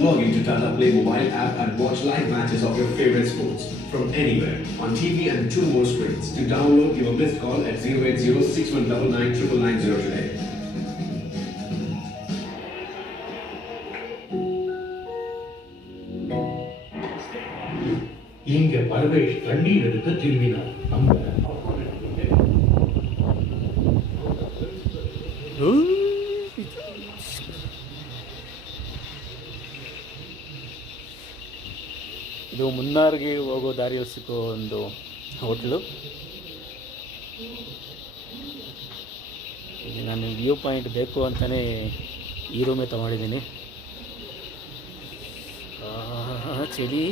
Log into Tata Play mobile app and watch live matches of your favorite sports from anywhere on TV and 2 more screens. To download, give a missed call at 08061999990 today. இங்க பரவேஷ் கண்ணீர் எடுக்க திரும்பினார். நம்ம ಇದು ಮುನ್ನಾರ್ಗೆ ಹೋಗೋ ದಾರಿಯಲ್ಲಿ ಸಿಕ್ಕೋ ಒಂದು hotel. ಇಲ್ಲಿ ನಾನು ವ್ಯೂ ಪಾಯಿಂಟ್ ಬೇಕು ಅಂತಲೇ ಈ ರೂಮೇ ತೊಗೊಂಡಿದ್ದೀನಿ. ಚಳಿ,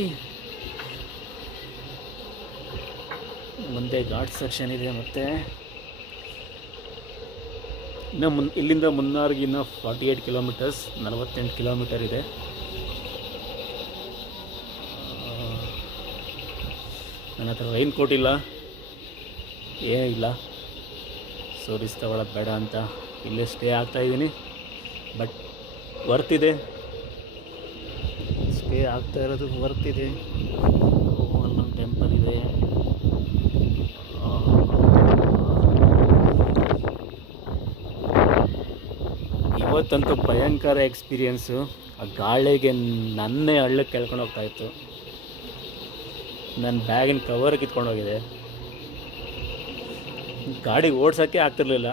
ಮುಂದೆ ಘಾಟ್ ಸೆಕ್ಷನ್ ಇದೆ. ಮತ್ತು ಇನ್ನು ಇಲ್ಲಿಂದ ಮುನ್ನಾರ್ಗಿನ್ನ 48 ಕಿಲೋಮೀಟರ್ಸ್, 48 ಕಿಲೋಮೀಟರ್ ಇದೆ. ನನ್ನ ಹತ್ರ ರೈನ್ ಕೋಟ್ ಇಲ್ಲ, ಏನೂ ಇಲ್ಲ. ಸೊ ರಿಸ್ಕ್ ತಗೊಳ್ಳೋದು ಬೇಡ ಅಂತ ಇಲ್ಲೇ ಸ್ಟೇ ಆಗ್ತಾಯಿದ್ದೀನಿ. ಬಟ್ ವರ್ತಿದೆ, ಸ್ಟೇ ಆಗ್ತಾ ಇರೋದು ವರ್ತಿದೆ. ಅಲ್ಲೊಂದು ಟೆಂಪಲ್ ಇದೆ. ಇವತ್ತಂತೂ ಭಯಂಕರ ಎಕ್ಸ್ಪೀರಿಯೆನ್ಸು. ಆ ಗಾಳಿಗೆ ನನ್ನೇ ಹಳ್ಳಕ್ಕೆ ಕೆಳ್ಕೊಂಡು ಹೋಗ್ತಾಯಿತ್ತು. ನನ್ನ ಬ್ಯಾಗಿನ ಕವರ್ ಕಿತ್ಕೊಂಡೋಗಿದೆ. ಗಾಡಿ ಓಡ್ಸೋಕ್ಕೆ ಆಗ್ತಿರ್ಲಿಲ್ಲ.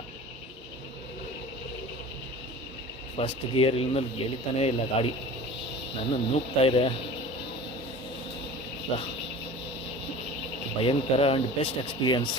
ಫಸ್ಟ್ ಗಿಯರ್ ಇಲ್ಲಿಂದ ಎಳಿತಾನೇ ಇಲ್ಲ ಗಾಡಿ, ನನ್ನ ನೂಗ್ತಾ ಇದೆ. ಭಯಂಕರ ಆ್ಯಂಡ್ ಬೆಸ್ಟ್ ಎಕ್ಸ್ಪೀರಿಯನ್ಸ್.